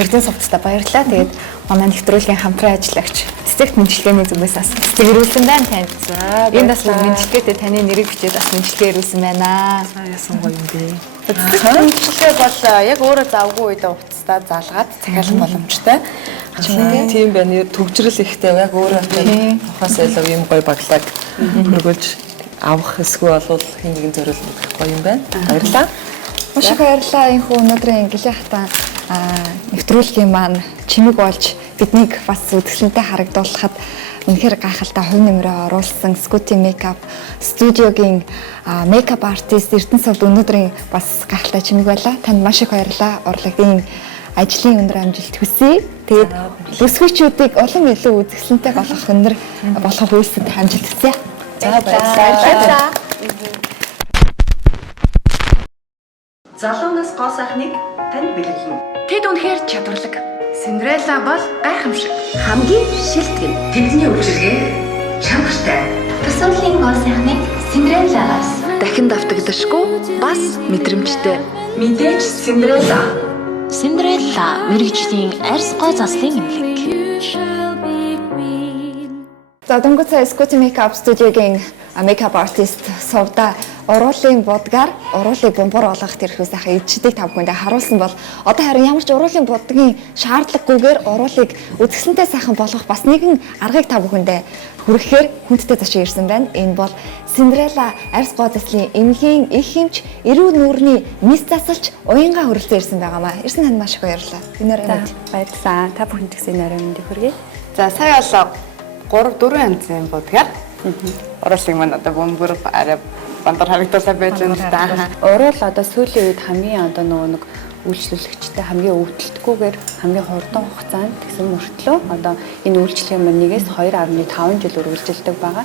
Эрдэнэ сувцтай баярлалаа. Тэгээд манай нэвтрүүлгийн хамтран ажиллагч цэцэгт мэдлэгээний зүгээс бас цэцэг ирүүлсэн байна танд. За энэ бас мэдлэгээтэй таны нэрийг бичээд бас мэдлэгээ ирүүлсэн байна. За ясан гоё юм бэ. Мэдлэгээ бол яг өөрөө завгүй үед уцтаа залгаад захиалах боломжтой. Тийм байна. Төгжрөл ихтэй яг өөрөө тухаас илүү юм гоё баглаг хөргөлж авах эсвэл бол хин нэгэн зориулт гоё юм байна. Баярлалаа. Маш их баярлалаа. Энэхүү өнөөдрийн гэлээ хатан нэвтрүүлгийн маань чимэг болж биднийг бас үзэсгэлэнтэй харагдуулахад үнэхээр гайхалтай хувь нэмрээ оруулсан Scooty Makeup студиогийн makeup artist Эрдэнэ сувд өнөөдрийн бас гайхалтай чимэг байлаа. Танд маш их баярлалаа. Урлагийн ажлын өндөр амжилт хүсье. Тэгээд бүсгүйчүүдийг улам илүү үзэсгэлэнтэй болгох өнөр болгох үйлсэд амжилт хүсье. За баярлалаа. Залуунаас гоо сайхныг танд бэлгэлнэ. Тэд үнэхээр чадварлаг. Синдрелла бол гайхамшиг. Хамгийн шилдэг. Тэдний үйлчилгээ чанартай. Төсөөллийн гол сайхныг Синдреллагаас Дахин давтагдашгүй бас мэдрэмжтэй. Мэдээж Синдрелла. Синдрелла мэрэгжлийн арьс гой заслын эмнэлэг. За Дөнгөцөө Скути Makeup студиогийн makeup artist Совда уруулын будгаар уруулыг бомбор олгох тэрхүү сайхан эдчдийг та бүхэндээ харуулсан бол одоо харин ямар ч уруулын будгийн шаардлагагүйгээр уруулыг үзэсгэлэнтэй сайхан болгох бас нэгэн аргыг та бүхэндээ хүргэхээр хүндтэй зочин ирсэн байна. Энэ бол Синдрелла арьс гой заслын эмнэлгийн их хэмж эрүү нүүрний мис засалч уянга хөрөлцөн ирсэн байгаамаа. Ирсэн танд маш их баярлалаа. Энээр мэд. Баярлалаа. Та бүхэнд гэсэн нарийн мэндийг хүргэе. За сая бол 3-4 янзын будгаар уруулыг маань одоо бөмбөр арай бандар харагдуулаад байж байна л да. Уруул одоо сүүлийн үед хамгийн одоо нэг үйлчлүүлэгчтэй хамгийн өвдөлтгүйгээр хамгийн хурдан хугацаанд тэгсэн мөртлөө одоо энэ үйлчлэгийн маань 1-2.5 жил үргэлжилдэг байгаа.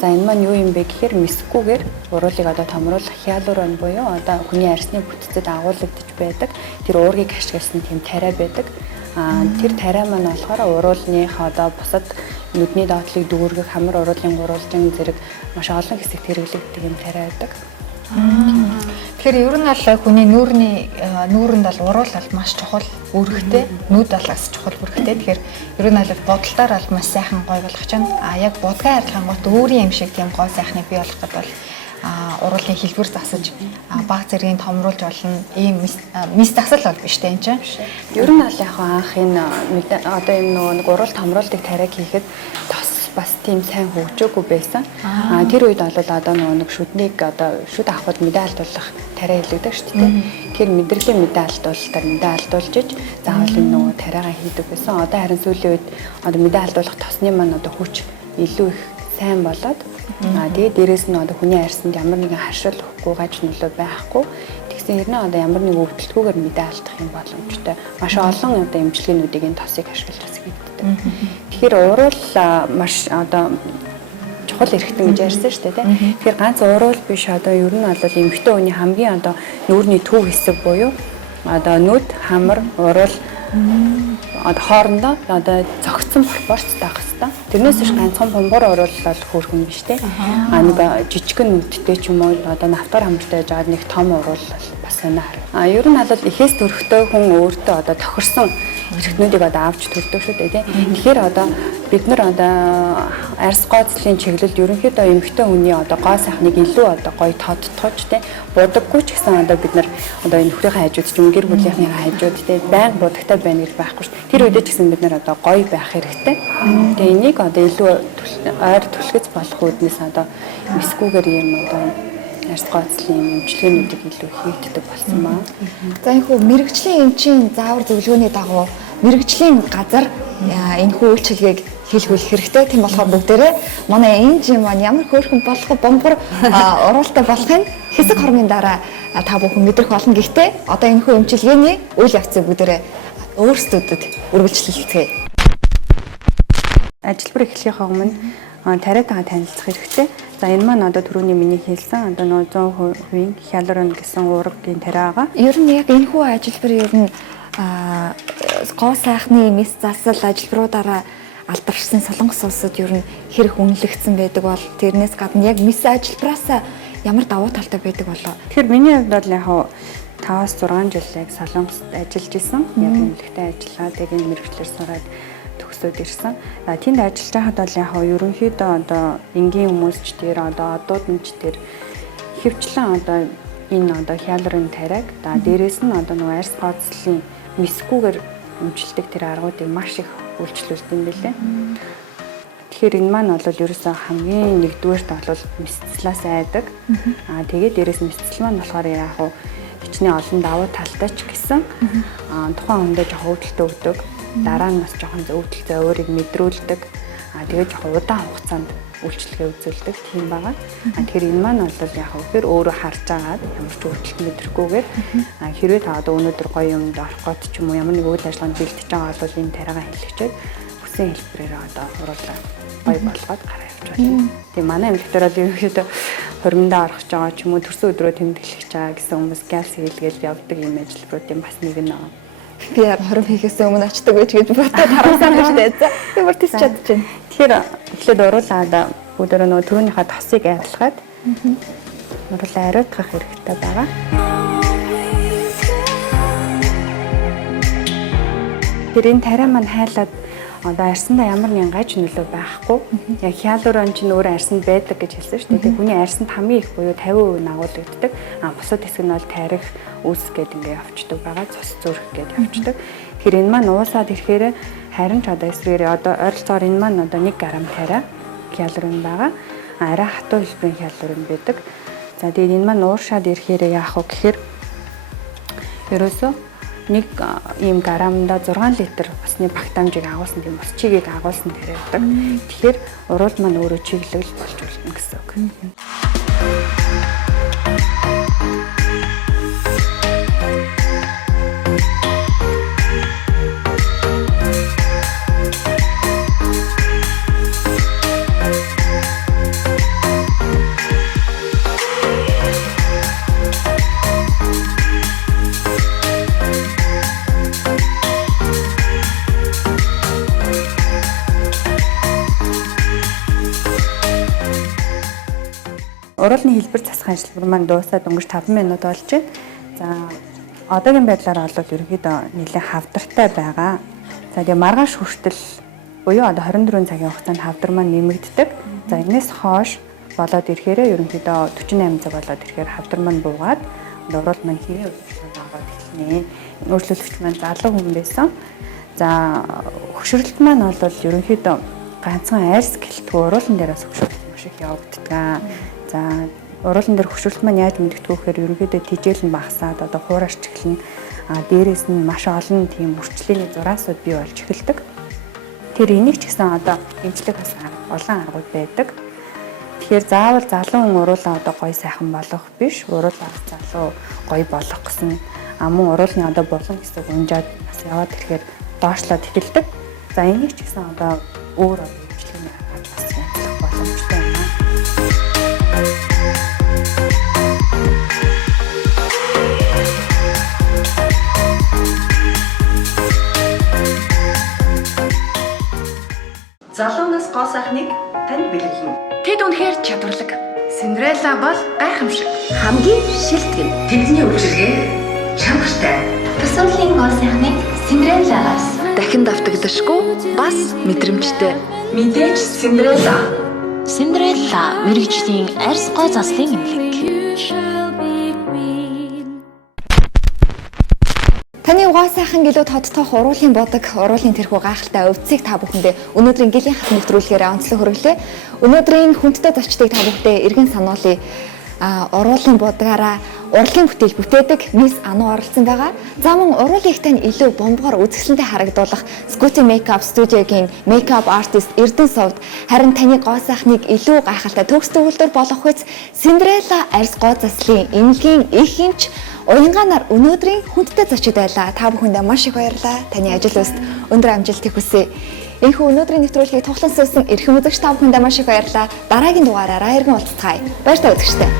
За энэ маань юу юм бэ гэхээр мисгүйгээр уруулыг одоо томруулах хялурон буюу одоо хүний арьсны бүтцэд агуулгадж байдаг. Тэр уургийг ашигласан тийм тариа байдаг. Тэр тариа маань болохоор уруулных одоо бусад нүдний доотлыг дүүргэх хамар уруулын гурвалжин зэрэг маш олон хэсэгт хэрэглэгддэг юм тариа байдаг. Тэгэхээр ер нь бол хүний нүүрэнд бол уруул бол маш чухал үүрэгтэй, нүд бол бас чухал үүрэгтэй. Тэгэхээр ер нь бол бодолтоор бол маш сайхан гой болгож байна. Яг будгаа харьцангуйт өөрийн юм шиг тийм гой сайхныг бий болгоход бол уруулын хэлбэр засаж баг зэргийн томруулж болно. Ийм мис засал бол биш дээ энэ чинь. Ер нь бол яг анх энэ одоо энэ нэг уруул томруулдаг тариаг хийхэд тос бас тийм сайн хөгжөөгүй байсан. Тэр үед бол одоо нэг шүднийг одоо шүд авахд мэдээ алдуулах тариа хэлэгдэг шүү дээ. Тэгэхээр мэдрэлийн мэдээ алдуулалтаар мэдээ алдуулж иж заавал энэ тариагаа хийдэг байсан. Одоо харин сүүлийн үед одоо мэдээ алдуулах тосны маань одоо хүч илүү их сайн болоод тэгээд дээрэс нь одоо хүний арьсанд ямар нэгэн харшил өгөхгүй гаж нөлөө байхгүй. Тэгсэн хэрнээ одоо ямар нэг өвдөлтгүйгээр мэдээ алдах юм боломжтой. Маш олон одоо эмчилгээнүүдийг энэ тосыг ашиглаж хийгддэг. Тэгэхээр уруул маш одоо чухал эрхтэн гэж ярьсан шүү дээ. Тэгэхээр ганц уруул биш одоо ер нь бол эмэгтэй хүний хамгийн одоо нүүрний төв хэсэг буюу одоо нүд, хамар, уруул одоо хоорондоо одоо зогцсон пропорц таах хэрэгтэй. Тэрнээс биш ганцхан бомбор уруул бол хөөрхөн биш те. Нэг жижигэн нүдтэй ч юм уу одоо нафтар хамартай жаад нэг том уруул бас санаа харна. Ер нь бол ихээс төрхтэй хүн өөртөө одоо тохирсон эрхтнүүдийг одоо авч төрдөг шүү дээ те. Тэгэхээр одоо бид нар одоо арьс гой заслын чиглэлд ерөнхийдөө эмэгтэй хүний одоо гой сайхныг илүү одоо гоё тодтгож те будаггүй ч гэсэн одоо бид нар одоо энэ нөхрийнхээ хажууд ч юм гэр бүлийнхээ хажууд те байнга будагтай байна гэж байхгүй шүү. Тэр үедээ ч гэсэн бид нар одоо гоё байх хэрэгтэй. Тэгээ энийг одоо илүү ойр түлхэц болох үүднээс одоо мисгүйгээр юм одоо арьс гой заслын эмчилгээнүүдийг илүү хийгддэг болсон баа. За энэ хүү мэрэгжлийн эмчийн заавар зөвлөгөөний дагуу мэрэгжлийн газар энэ хүү үйлчилгээг хийлгүүл хэрэгтэй. Тийм болохоор бүгдээрээ манай энэ жим маань ямар хөөрхөн болох бомбор уруултай болохын хэсэг хормын дараа та бүхэн мэдрэх болно. Гэхдээ одоо энэ хүү эмчилгээний үйл явцыг бүгдээрээ өөрсдүүдэд үргэлжлүүлцгээе. Ажилбар эхлэхийн өмнө тариатайгаа танилцах хэрэгтэй. За энэ маань одоо түрүүний миний хэлсэн одоо 100% хялурон гэсэн уургийн тариагаа. Ер нь яг энэ хүү ажилбар ер нь гоо сайхны мис засал ажилбаруудаараа алдаршсан Солонгос улсад ер нь хэрэг үнэлэгдсэн байдаг бол тэрнээс гадна яг мис ажилбараас ямар давуу талтай байдаг болоо. Тэгэхээр миний хувьд бол яг 5-6 жил яг Солонгост ажиллаж исэн. Яг эмнэлэгтээ ажиллаад тэгээд мэргэжлэр сураад төгсөөд ирсэн. Тэнд ажиллаж байхад бол яг ерөнхийдөө одоо энгийн хүмүүсч тэр одоо одуудч тэр хөвчлэн одоо энэ одоо хялурын тариаг дээрээс нь одоо нөгөө арьс гой заслын мисгүйгээр өмчлөдөг тэр аргуудыг маш их үйлчлүүлдэг юм билээ. Тэгэхээр энэ маань бол ерөөсөө хамгийн нэгдүгээрт бол мисцлаас айдаг. Тэгээд дээрээс мисцэл маань болохоор яг хичнээн олон давуу талтай ч гэсэн тухайн хүндээ жоохон өвдөлтөө өгдөг. Дараа нь бас жоохон өвдөлтөө өөрийг мэдрүүлдэг. Тэгээд жоохон удаан хугацаанд үйлчлэгээ үзүүлдэг тийм байгаа. Тэгэхээр энэ маань бол яг өөр өөрөө харж агаад ямар ч өвдөлт мэдрэхгүйгээр хэрвээ та одоо өнөөдөр гоё юмд орох гот ч юм уу ямар нэг үйл ажиллагаанд бэлдэж байгаа бол энэ тариагаа хэлчихээд хүсэн хэлбэрээр одоо уруулаа гоё болгоод гараа явж байна. Тийм манай эмэгтэйгээр бол ерөнхийдөө хормондоо орох гэж байгаа ч юм уу төрсөн өдрөө тэмдэглэж байгаа гэсэн хүмүүс галс хийлгээл явдаг юм ажилбаруудын бас нэг нь. Би яар хором хийхээс өмнө очдог гэж бодоод харамсаад байна. Ямар тийч чадж байна. Тэгэхээр эхлээд уруулаад бүгдөө нөгөө түүнийхээ тосыг арилгаад уруулаа ариутгах хэрэгтэй байгаа. Тэр энэ тариа маань хайлаад одоо арьсандаа ямар нэгэн гаж нөлөө байхгүй. Яг хялуурон чинь өөр арьсанд байдаг гэж хэлсэн шүү дээ. Хүний арьсанд хамгийн их буюу 50% агуулгддаг. Бусад хэсэг нь бол тарих, үс гэд ингээ явцдаг байгаа. Цус зүрх гэд явцдаг. Тэгэхээр энэ маань уусаад ирэхээр харин ч одоо эсрэгээрээ одоо ойролцоогоор энэ маань одоо 1 грамм тариа хялуурын байгаа. Арай хатуу хэлбэрийн хялуурын байдаг. За тэгээд энэ маань ууршаад ирэхээр яах вэ гэхээр ерөөсөө 1 ийм граммда 6 литр усны багт амжийг агуулсан тийм ус чигийг агуулсан тэр байдаг. Тэгэхээр уруул маань өөрөө чиглэл болж болно гэсэн үг. Уруулны хэлбэр засах ажиллагаа маань дуусаад өнгөрч 5 минут болж байна. За одоогийн байдлаар бол ерөнхийдөө нэлээд хавдартай байгаа. За тэгээ маргааш хүртэл буюу одоо 24 цагийн хугацаанд хавдар маань нэмэгддэг. За энэс хойш болоод ирэхээр ерөнхийдөө 48 цаг болоод ирэхээр хавдар маань буугаад уруул маань хэвийн үйлчлэг аваад эхэлнэ. Өөрчлөлтч маань залуу хүн байсан. За хөшрөлт маань бол ерөнхийдөө ганцхан арьс гэлтгүй уруулан дээрээс хөшрөлт маш их явагддаг. За уруулан дээр хөшрөлт маань яаж мэдэгдэх вэ гэхээр ерөнхийдөө тижэл нь багасаад одоо хуурайч эхэлнэ. Дээрээс нь маш олон тийм үрчлэлийн зураасууд бий болж эхэлдэг. Тэр энийг ч гэсэн одоо эмчлэг бас олон аргууд байдаг. Тэгэхээр заавал залуу хүн уруулаа одоо гоё сайхан болгох биш, уруулаа залуу гоё болгох гэсэн мөн уруулны одоо болон хэсэг унжаад бас яваад ирэхээр доошлоод эхэлдэг. За энийг ч гэсэн одоо өөр эмчилгээний аргад бас ажиллах боломжтой байна. Залуунаас гоо сайхныг танд бэлгэлнэ. Тэд үнэхээр чадварлаг. Синдрелла бол гайхамшиг. Хамгийн шилтгэн. Тэдний үйлчилгээ чанартай. Тусламжийн гоо сайхныг Синдреллагаас Дахин давтагдашгүй бас мэдрэмжтэй. мэдээж Синдрелла. Синдрелла мэрэгжлийн арьс гой заслын эмнэлэг. Таны угаа сайхан гэлүүд тодтоох уруулын бодог, уруулын тэрхүү гайхалтай өвцгийг та бүхэндээ өнөөдрийн гэлийн хат нэвтрүүлгээр онцлог хүргэлээ. Өнөөдрийн хүндтэй зочдыг та бүхэндээ эргэн сануулъя. Уруулын бодгаараа урлагийн бүтээл бүтээдэг Мисс Ану оролцсон байгаа. За мөн уруулыг тань илүү бомбогоор үзэсгэлэнтэй харагдуулах Scuti Makeup Studio-гийн makeup artist Эрдэнэ Сувд харин таны гоо сайхныг илүү гайхалтай төгс төгөлдөр болгох үс Синдрелла арьс гоо заслын эмнэлгийн их эмч Уянганаар өнөөдрийн хүндтэй зочид байлаа. Та бүхэндээ маш их баярлалаа. Таны ажил үст өндөр амжилтыг хүсье. Энэхүү өнөөдрийн нэвтрүүлгийг тухлан суусан эрхэм үзэгч та бүхэндээ маш их баярлалаа. Дараагийн дугаараараа иргэн уулзцгаая. Баяр та үзэгчтэй.